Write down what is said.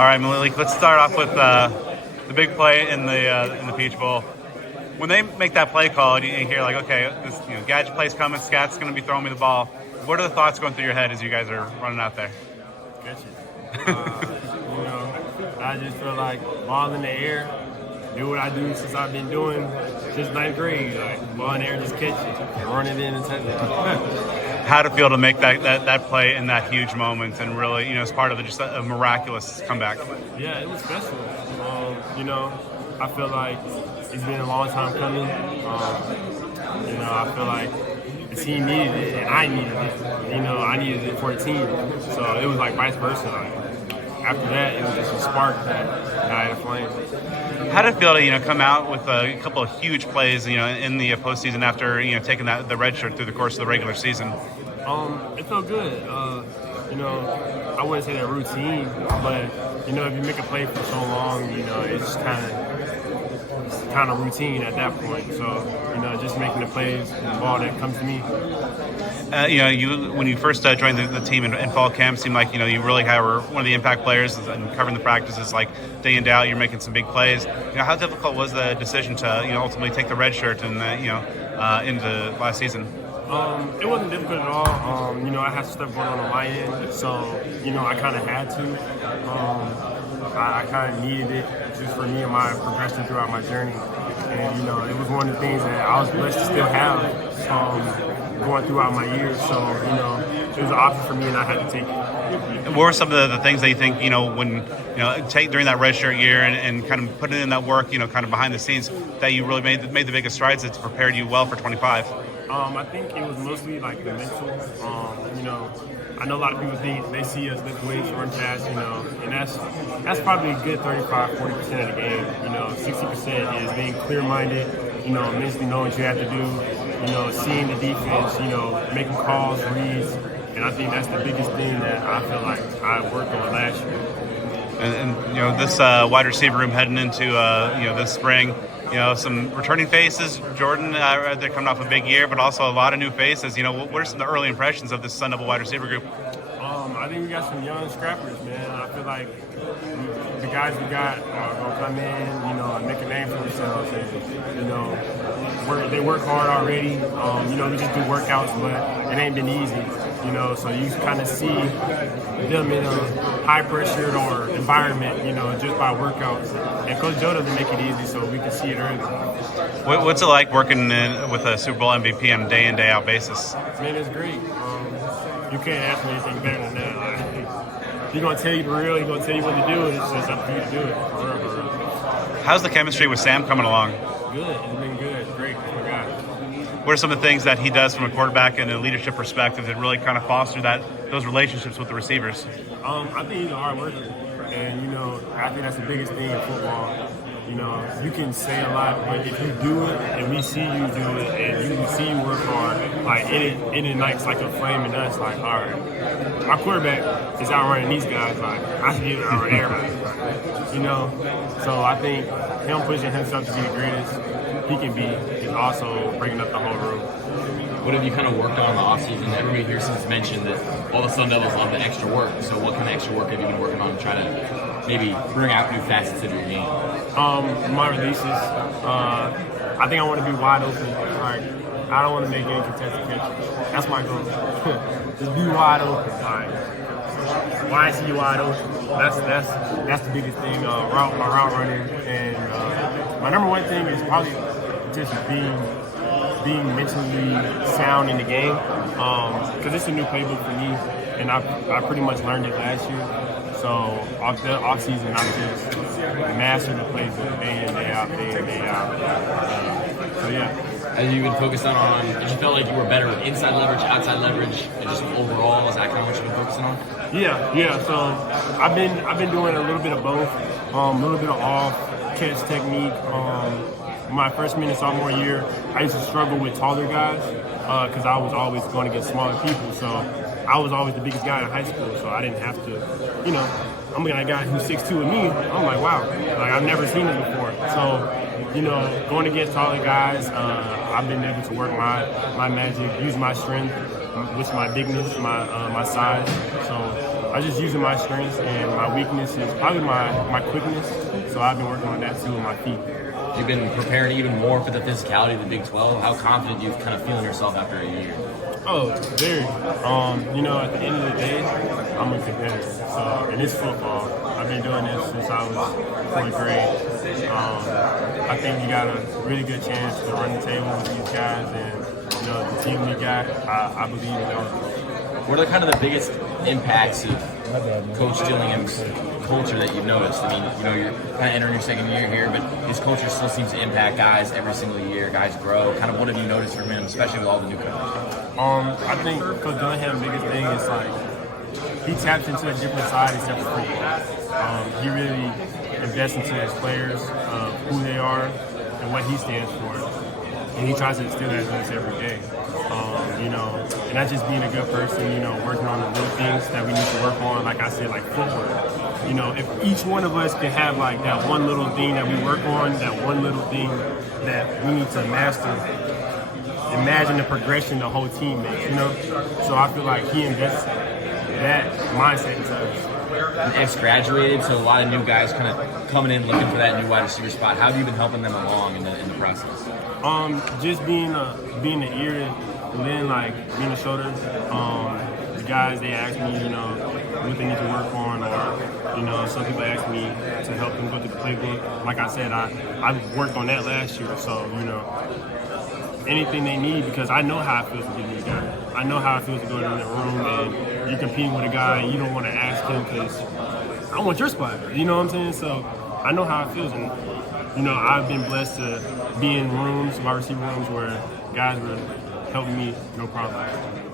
All right, Malik, let's start off with the big play in the Peach Bowl. When they make that play call, and you hear like, okay, this gadget play's coming, Scat's going to be throwing me the ball. What are the thoughts going through your head as you guys are running out there? I just feel like ball in the air, do what I do since I've been doing since ninth grade. Like ball in the air, just catch it and run it in and touch it. How to feel to make that play in that huge moment and really, it's part of just a miraculous comeback. Yeah, it was special. I feel like it's been a long time coming. I feel like the team needed it and I needed it. I needed it for the team. So it was like vice versa. After that, it was just a spark that I had a flame. How did it feel to come out with a couple of huge plays in the postseason after taking the red shirt through the course of the regular season? It felt good. I wouldn't say that routine, but if you make a play for so long, it's kind of routine at that point. So just making the plays and the ball that comes to me. When you first joined the team in fall camp, seemed like you really were one of the impact players and covering the practices like day in day out. You're making some big plays. How difficult was the decision to ultimately take the red shirt and into last season? It wasn't difficult at all. I had stuff going on my end, so I kind of had to. I kind of needed it just for me and my progression throughout my journey, and it was one of the things that I was blessed to still have going throughout my years. So it was an option for me, and I had to take it. What were some of the things that you think when take during that redshirt year and kind of putting in that work, kind of behind the scenes, that you really made the biggest strides that's prepared you well for 25? I think it was mostly like the mental. I know a lot of people think they see us lift weights, run fast, and that's probably a good 35-40% of the game. 60% is being clear-minded, mentally knowing what you have to do, seeing the defense, making calls, reads, and I think that's the biggest thing that I feel like I worked on last year. And this wide receiver room heading into this spring. Some returning faces. Jordan, they're coming off a big year, but also a lot of new faces. What are some of the early impressions of this Sun Devil wide receiver group? I think we got some young scrappers, man. I feel like the guys we got are going to come in, and make a name for themselves. And, they work hard already. We just do workouts, but it ain't been easy. So you kind of see them in a high-pressured or environment, just by workouts. And Coach Joe doesn't make it easy, so we can see it early. What's it like working with a Super Bowl MVP on a day-in, day-out basis? Man, it's great. You can't ask for anything better than that. He's going to tell you the real, he's going to tell you what to do, and it's just up to you to do it. For real. How's the chemistry with Sam coming along? Good. It's been good. Great. Oh my God. What are some of the things that he does from a quarterback and a leadership perspective that really kind of foster those relationships with the receivers? I think he's a hard worker, and I think that's the biggest thing in football. You can say a lot, but if you do it, and we see you do it, and you can see you work hard, like it ignites like a flame in us. Like, all right, my quarterback is outrunning these guys. Like, I should get outrun everybody. So I think him pushing himself to be the greatest he can be is also bringing up the whole room. What have you kind of worked on in the offseason? Everybody here since mentioned that all the Sun Devils love the extra work. So what kind of extra work have you been working on to try to maybe bring out new facets of your game? My releases. I think I want to be wide open. Like, I don't want to make any contested catches. That's my goal. Just be wide open. Like, why I see you wide open? That's the biggest thing. My route running, and my number one thing is probably just being mentally sound in the game, because it's a new playbook for me, and I pretty much learned it last year. So off season, I'm just mastering the playbook day in, day out, day in, day out. So yeah. As you've been focused on, did you feel like you were better with inside leverage, outside leverage, and just overall, is that kind of what you've been focusing on? Yeah. So I've been doing a little bit of both, a little bit of off catch technique. My freshman and sophomore year, I used to struggle with taller guys because I was always going against smaller people. So I was always the biggest guy in high school, so I didn't have to, I'm a guy who's 6'2" with me. I'm like, wow, like I've never seen this before. So, going against taller guys, I've been able to work my magic, use my strength, which my bigness, my size. So I'm just using my strengths, and my weakness is probably my quickness. So I've been working on that too with my feet. You've been preparing even more for the physicality of the Big 12. How confident you've kind of feeling yourself after a year? Oh, very. You know, at the end of the day, I'm a competitor. So, and it's football. I've been doing this since I was fourth grade. I think you got a really good chance to run the table with these guys, and you know, the team we got, I believe in them. What are kind of the biggest impacts of Coach Dillingham's culture that you've noticed? I mean, you know, you're kind of entering your second year here, but his culture still seems to impact guys every single year. Guys grow. Kind of what have you noticed from him, especially with all the newcomers? I think Coach Dillingham's biggest thing is like he taps into a different side except for football. He really invests into his players, who they are, and what he stands for, and he tries to instill that in us every day. You know, and not just being a good person, you know, working on the little things that we need to work on, like I said, like footwork. You know, if each one of us can have like that one little thing that we work on, that one little thing that we need to master, imagine the progression the whole team makes, you know? So I feel like he invests that mindset into us. It's graduated, so a lot of new guys kind of coming in looking for that new wide receiver spot. How have you been helping them along in the process? Just being the ear and then like being the shoulder. The guys, they ask me, you know, what they need to work on, or you know, some people ask me to help them go through the playbook. Like I said, I worked on that last year, so you know, anything they need, because I know how it feels to be a new guy. I know how it feels to go in the room and you're competing with a guy and you don't want to ask him because I want your spot. You know what I'm saying? So I know how it feels, and you know, I've been blessed to be in rooms, wide receiver rooms, where guys were helping me, no problem.